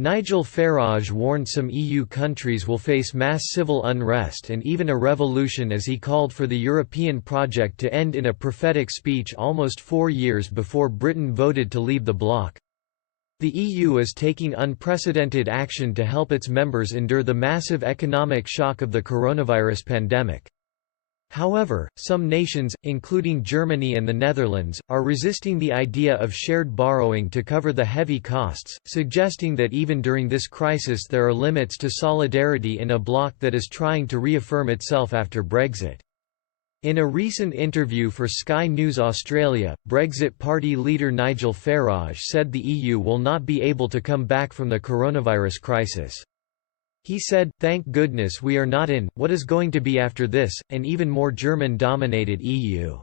Nigel Farage warned some EU countries will face mass civil unrest and even a revolution as he called for the European project to end in a prophetic speech almost 4 years before Britain voted to leave the bloc. The EU is taking unprecedented action to help its members endure the massive economic shock of the coronavirus pandemic. However, some nations, including Germany and the Netherlands, are resisting the idea of shared borrowing to cover the heavy costs, suggesting that even during this crisis there are limits to solidarity in a bloc that is trying to reaffirm itself after Brexit. In a recent interview for Sky News Australia, Brexit Party leader Nigel Farage said the EU will not be able to come back from the coronavirus crisis. He said, "Thank goodness we are not in what is going to be after this, an even more German-dominated EU.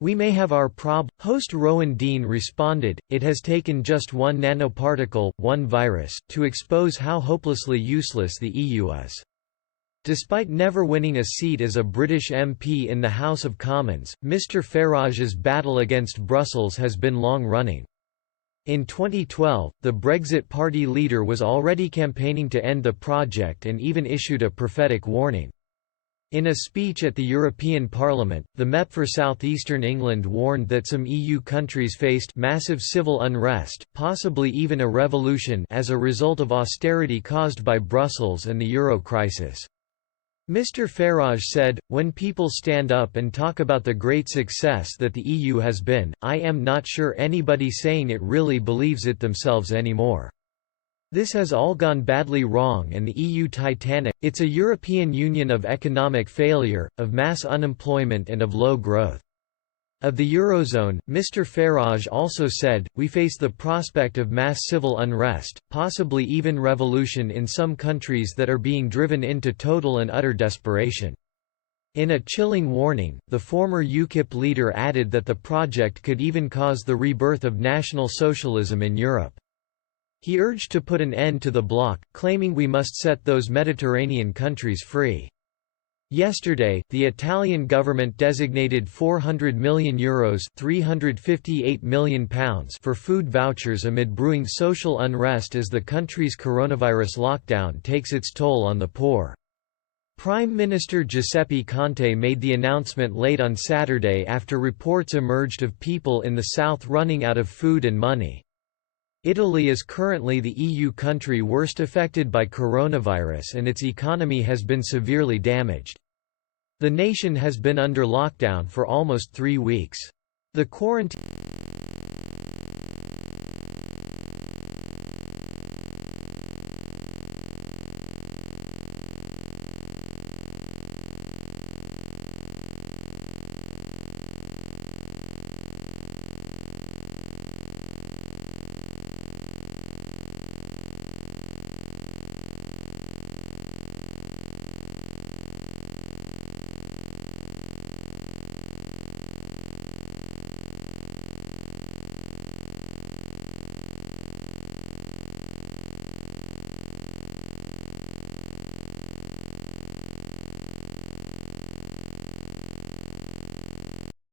We may have our prob." Host Rowan Dean responded, "It has taken just one nanoparticle, one virus, to expose how hopelessly useless the EU is." Despite never winning a seat as a British MP in the House of Commons, Mr Farage's battle against Brussels has been long-running. In 2012, the Brexit Party leader was already campaigning to end the project and even issued a prophetic warning. In a speech at the European Parliament, the MEP for South Eastern England warned that some EU countries faced massive civil unrest, possibly even a revolution, as a result of austerity caused by Brussels and the euro crisis. Mr Farage said, "When people stand up and talk about the great success that the EU has been, I am not sure anybody saying it really believes it themselves anymore. This has all gone badly wrong and the EU Titanic, it's a European Union of economic failure, of mass unemployment and of low growth." Of the Eurozone, Mr Farage also said, "We face the prospect of mass civil unrest, possibly even revolution in some countries that are being driven into total and utter desperation." In a chilling warning, the former UKIP leader added that the project could even cause the rebirth of National Socialism in Europe. He urged to put an end to the bloc, claiming we must set those Mediterranean countries free. Yesterday, the Italian government designated €400 million £358 million for food vouchers amid brewing social unrest as the country's coronavirus lockdown takes its toll on the poor. Prime Minister Giuseppe Conte made the announcement late on Saturday after reports emerged of people in the south running out of food and money. Italy is currently the EU country worst affected by coronavirus and its economy has been severely damaged. The nation has been under lockdown for almost 3 weeks. The quarantine